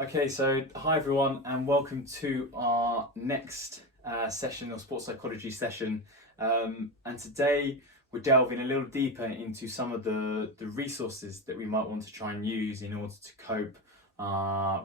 Okay, so hi everyone, and welcome to our next session or sports psychology session. And today we're delving a little deeper into some of the resources that we might want to try and use in order to cope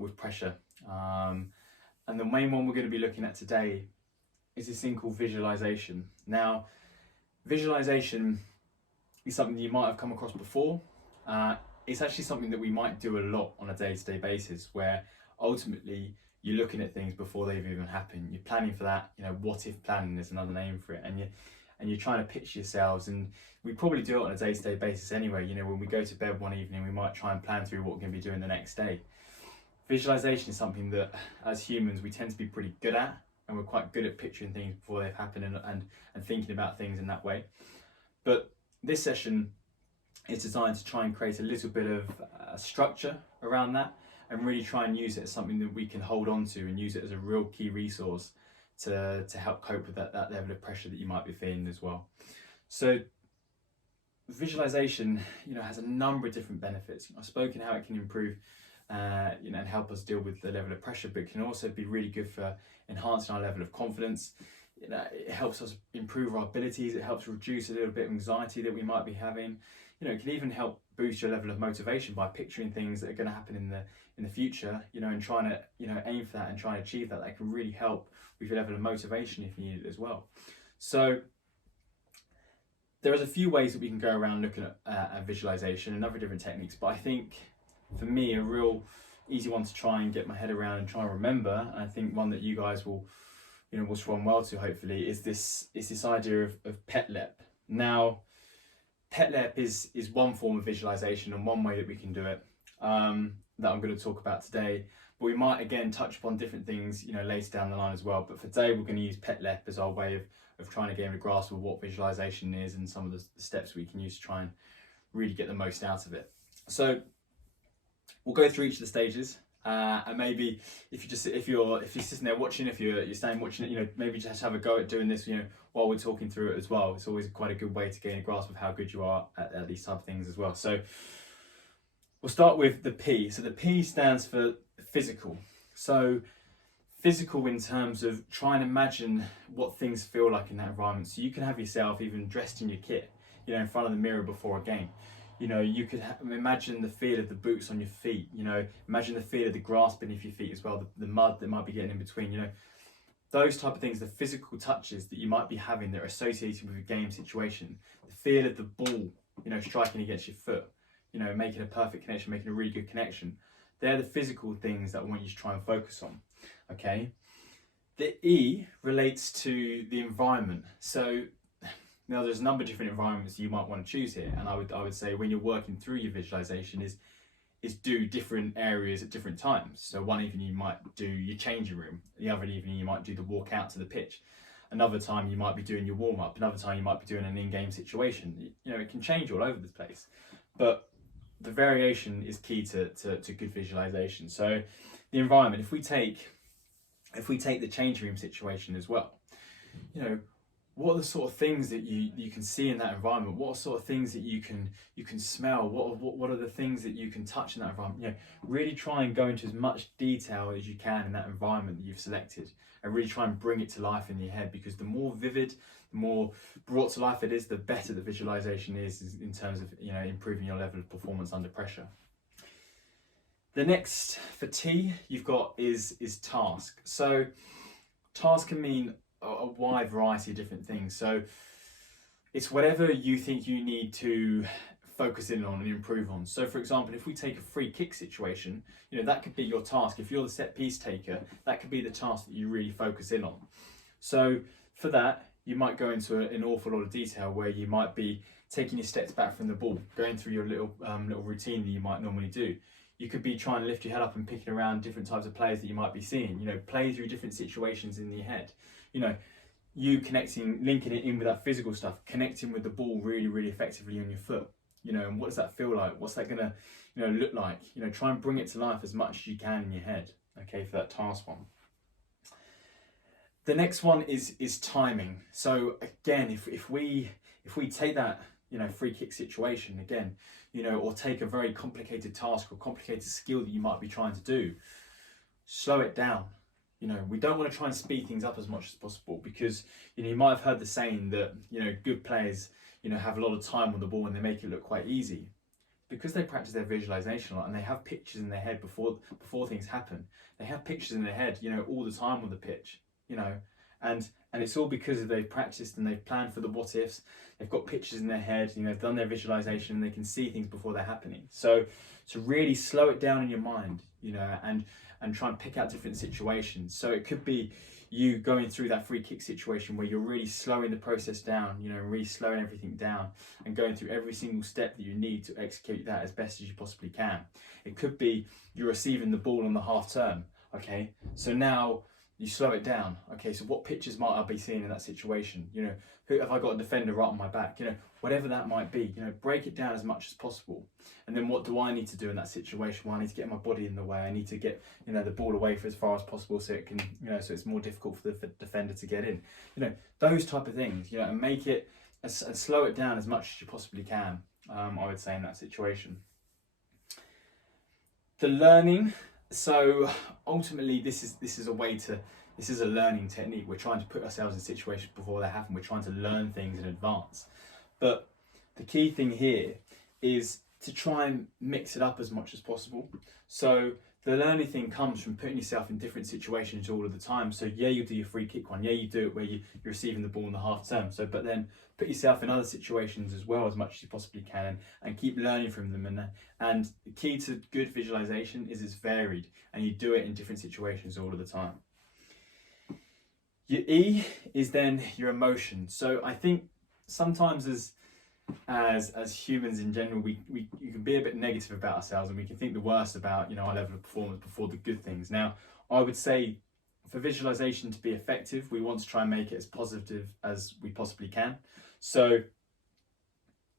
with pressure. And the main one we're going to be looking at today is this thing called visualization. Now, visualization is something you might have come across before. It's actually something that we might do a lot on a day-to-day basis, where ultimately you're looking at things before they've even happened. You're planning for that, what if planning is another name for it, and you're trying to picture yourselves. And we probably do it on a day-to-day basis anyway. When we go to bed one evening, we might try and plan through what we're going to be doing the next day. Visualization is something that, as humans, we tend to be pretty good at, and we're quite good at picturing things before they've happened and thinking about things in that way. But this session is designed to try and create a little bit of structure around that, and really try and use it as something that we can hold on to and use it as a real key resource to help cope with that level of pressure that you might be feeling as well. So visualization, has a number of different benefits. I've spoken how it can improve and help us deal with the level of pressure, but it can also be really good for enhancing our level of confidence. It helps us improve our abilities. It helps reduce a little bit of anxiety that we might be having. It can even help boost your level of motivation by picturing things that are going to happen in the future, and trying to aim for that and trying to achieve that. That can really help with your level of motivation if you need it as well. So there's a few ways that we can go around looking at visualization and other different techniques, but I think for me a real easy one to try and get my head around and try and remember, and I think one that you guys will respond well to hopefully, is this idea of PETTLEP. Now, PETTLEP is one form of visualization and one way that we can do it that I'm going to talk about today. But we might again touch upon different things later down the line as well. But for today we're going to use PETTLEP as our way of trying to gain a grasp of what visualization is and some of the steps we can use to try and really get the most out of it. So we'll go through each of the stages. And maybe if you're sitting there watching, if you're staying watching it, maybe just have a go at doing this, while we're talking through it as well. It's always quite a good way to gain a grasp of how good you are at these type of things as well. So we'll start with the P. So the P stands for physical. So physical in terms of trying to imagine what things feel like in that environment. So you can have yourself even dressed in your kit, in front of the mirror before a game. You could imagine the feel of the boots on your feet, imagine the feel of the grass beneath your feet as well, the mud that might be getting in between, those type of things, the physical touches that you might be having that are associated with a game situation, the feel of the ball, striking against your foot, making a perfect connection, making a really good connection. They're the physical things that I want you to try and focus on, okay? The E relates to the environment. So now there's a number of different environments you might want to choose here, and I would say when you're working through your visualization is do different areas at different times. So one evening you might do your changing room, the other evening you might do the walk out to the pitch, another time you might be doing your warm up, another time you might be doing an in-game situation. It can change all over the place, but the variation is key to good visualization. So the environment, if we take the changing room situation as well, what are the sort of things that you can see in that environment? What are sort of things that you can smell? What are the things that you can touch in that environment? Really try and go into as much detail as you can in that environment that you've selected, and really try and bring it to life in your head, because the more vivid, the more brought to life it is, the better the visualization is in terms of improving your level of performance under pressure. The next for T you've got is task. So task can mean a wide variety of different things. So it's whatever you think you need to focus in on and improve on. So for example, if we take a free kick situation, that could be your task. If you're the set piece taker, that could be the task that you really focus in on. So for that, you might go into an awful lot of detail, where you might be taking your steps back from the ball, going through your little routine that you might normally do. You could be trying to lift your head up and picking around different types of players that you might be seeing, play through different situations in your head. You linking it in with that physical stuff, connecting with the ball really, really effectively on your foot, and what does that feel like? What's that gonna, look like? Try and bring it to life as much as you can in your head, okay, for that task one. The next one is timing. So again, if we take that, free kick situation again, or take a very complicated task or complicated skill that you might be trying to do, slow it down. You know, we don't want to try and speed things up as much as possible, because, you know, you might have heard the saying that, you know, good players, you know, have a lot of time on the ball and they make it look quite easy, because they practice their visualization a lot and they have pictures in their head before things happen. They have pictures in their head, you know, all the time on the pitch, you know, and it's all because they've practiced and they've planned for the what ifs. They've got pictures in their head, you know, they've done their visualization and they can see things before they're happening. So really slow it down in your mind, you know, and try and pick out different situations. So it could be you going through that free kick situation where you're really slowing the process down, you know, really slowing everything down and going through every single step that you need to execute that as best as you possibly can. It could be you're receiving the ball on the half turn, okay? So now you slow it down. Okay, so what pictures might I be seeing in that situation? You know, who have I got a defender right on my back? You know, whatever that might be, you know, break it down as much as possible. And then what do I need to do in that situation? Well, I need to get my body in the way. I need to get, you know, the ball away for as far as possible so it can, you know, so it's more difficult for the defender to get in. You know, those type of things, you know, and make it, and slow it down as much as you possibly can, I would say, in that situation. The learning, so ultimately this is a way to, this is a learning technique. We're trying to put ourselves in situations before they happen. We're trying to learn things in advance. But the key thing here is to try and mix it up as much as possible. So the learning thing comes from putting yourself in different situations all of the time. So yeah, you do your free kick one. Yeah, you do it where you're receiving the ball in the half term. So, but then put yourself in other situations as well as much as you possibly can, and keep learning from them. And the key to good visualization is it's varied and you do it in different situations all of the time. Your E is then your emotion. So I think sometimes as humans in general, you can be a bit negative about ourselves, and we can think the worst about, you know, our level of performance before the good things. Now, I would say for visualization to be effective, we want to try and make it as positive as we possibly can. So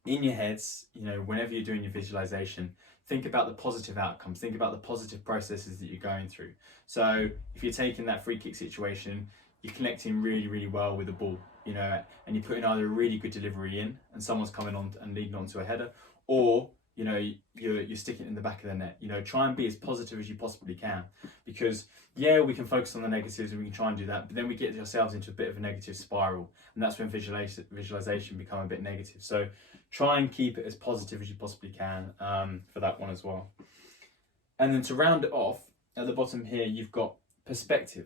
in your heads, you know, whenever you're doing your visualization, think about the positive outcomes, think about the positive processes that you're going through. So if you're taking that free kick situation, you're connecting really, really well with the ball, you know, and you're putting either a really good delivery in and someone's coming on and leading onto a header, or, you know, you're sticking it in the back of the net. You know, try and be as positive as you possibly can, because yeah, we can focus on the negatives and we can try and do that, but then we get ourselves into a bit of a negative spiral, and that's when visualization become a bit negative. So try and keep it as positive as you possibly can for that one as well. And then to round it off, at the bottom here, you've got perspective.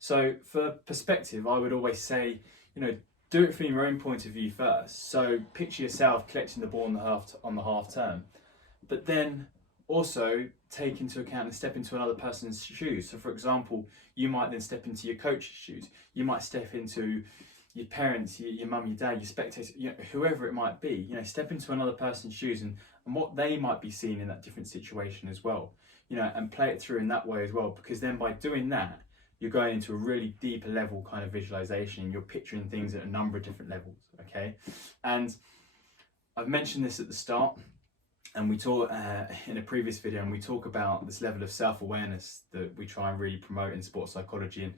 So for perspective, I would always say, you know, do it from your own point of view first. So picture yourself collecting the ball on the half turn, but then also take into account and step into another person's shoes. So for example, you might then step into your coach's shoes. You might step into your parents, your mum, your dad, your spectators, you know, whoever it might be. You know, step into another person's shoes and what they might be seeing in that different situation as well. You know, and play it through in that way as well, because then by doing that, you're going into a really deeper level kind of visualization. You're picturing things at a number of different levels, okay? And I've mentioned this at the start, and we talk in a previous video, and we talk about this level of self-awareness that we try and really promote in sports psychology,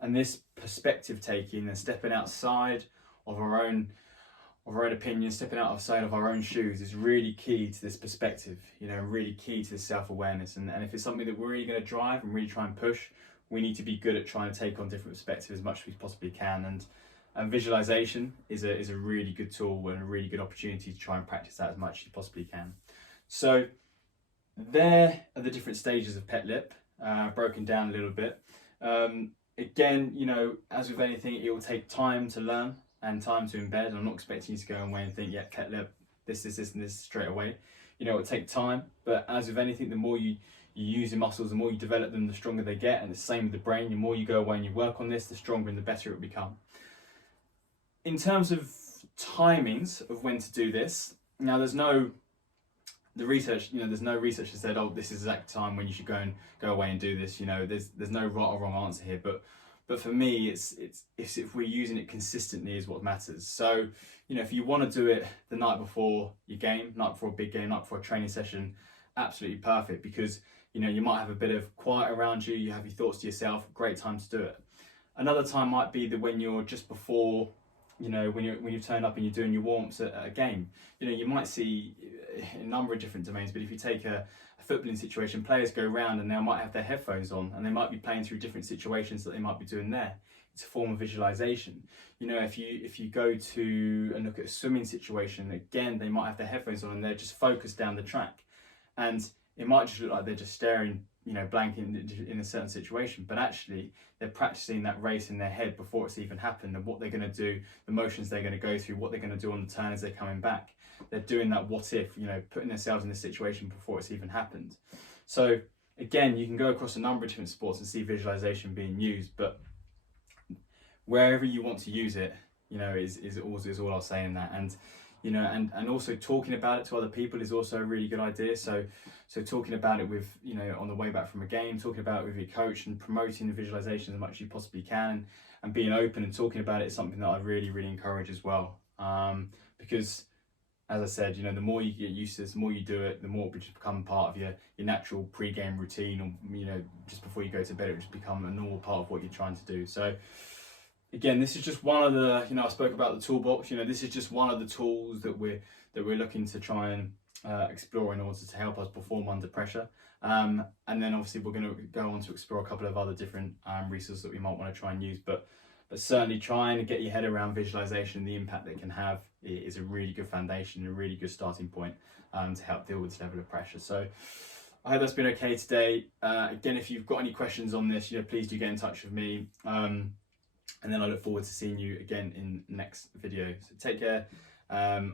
and this perspective taking and stepping outside of our own opinion, stepping outside of our own shoes is really key to this perspective, you know, really key to this self-awareness. And if it's something that we're really going to drive and really try and push, we need to be good at trying to take on different perspectives as much as we possibly can. And visualization is a really good tool and a really good opportunity to try and practice that as much as you possibly can. So there are the different stages of PETTLEP, broken down a little bit. Again, you know, as with anything, it will take time to learn and time to embed. I'm not expecting you to go away and think, yeah, PETTLEP, this, and this straight away. You know, it'll take time, but as with anything, the more you use your muscles, the more you develop them, the stronger they get. And the same with the brain. The more you go away and you work on this, the stronger and the better it will become. In terms of timings of when to do this, now there's no research that said, oh, this is the exact time when you should go away and do this. You know, there's no right or wrong answer here, but for me, it's if we're using it consistently is what matters. So, you know, if you want to do it the night before your game, night before a big game, night before a training session, absolutely perfect, because, you know, you might have a bit of quiet around you, you have your thoughts to yourself, great time to do it. Another time might be that when you're just before you know, when you turn up and you're doing your warm-ups at a game, you know, you might see a number of different domains. But if you take a footballing situation, players go around and they might have their headphones on and they might be playing through different situations that they might be doing there. It's a form of visualization. You know, if you go to and look at a swimming situation, again, they might have their headphones on and they're just focused down the track, and it might just look like they're just staring, you know, blank in a certain situation, but actually they're practicing that race in their head before it's even happened, and what they're going to do, the motions they're going to go through, what they're going to do on the turn as they're coming back. They're doing that what if, you know, putting themselves in this situation before it's even happened. So again, you can go across a number of different sports and see visualization being used, but wherever you want to use it, you know, is all I'll say in that. And you know, and also talking about it to other people is also a really good idea. So talking about it with, you know, on the way back from a game, talking about it with your coach and promoting the visualization as much as you possibly can, and being open and talking about it is something that I really encourage as well. Because as I said, you know, the more you get used to this, the more you do it, the more it will just become part of your natural pre-game routine, or, you know, just before you go to bed, it will just become a normal part of what you're trying to do. So again, this is just one of the, you know, I spoke about the toolbox, you know, this is just one of the tools that we're looking to try and explore in order to help us perform under pressure. And then obviously we're going to go on to explore a couple of other different resources that we might want to try and use, but certainly trying to get your head around visualization and the impact that it can have is a really good foundation, a really good starting point to help deal with this level of pressure. So I hope that's been okay today. Again, if you've got any questions on this, you know, please do get in touch with me. And then I look forward to seeing you again in the next video. So take care.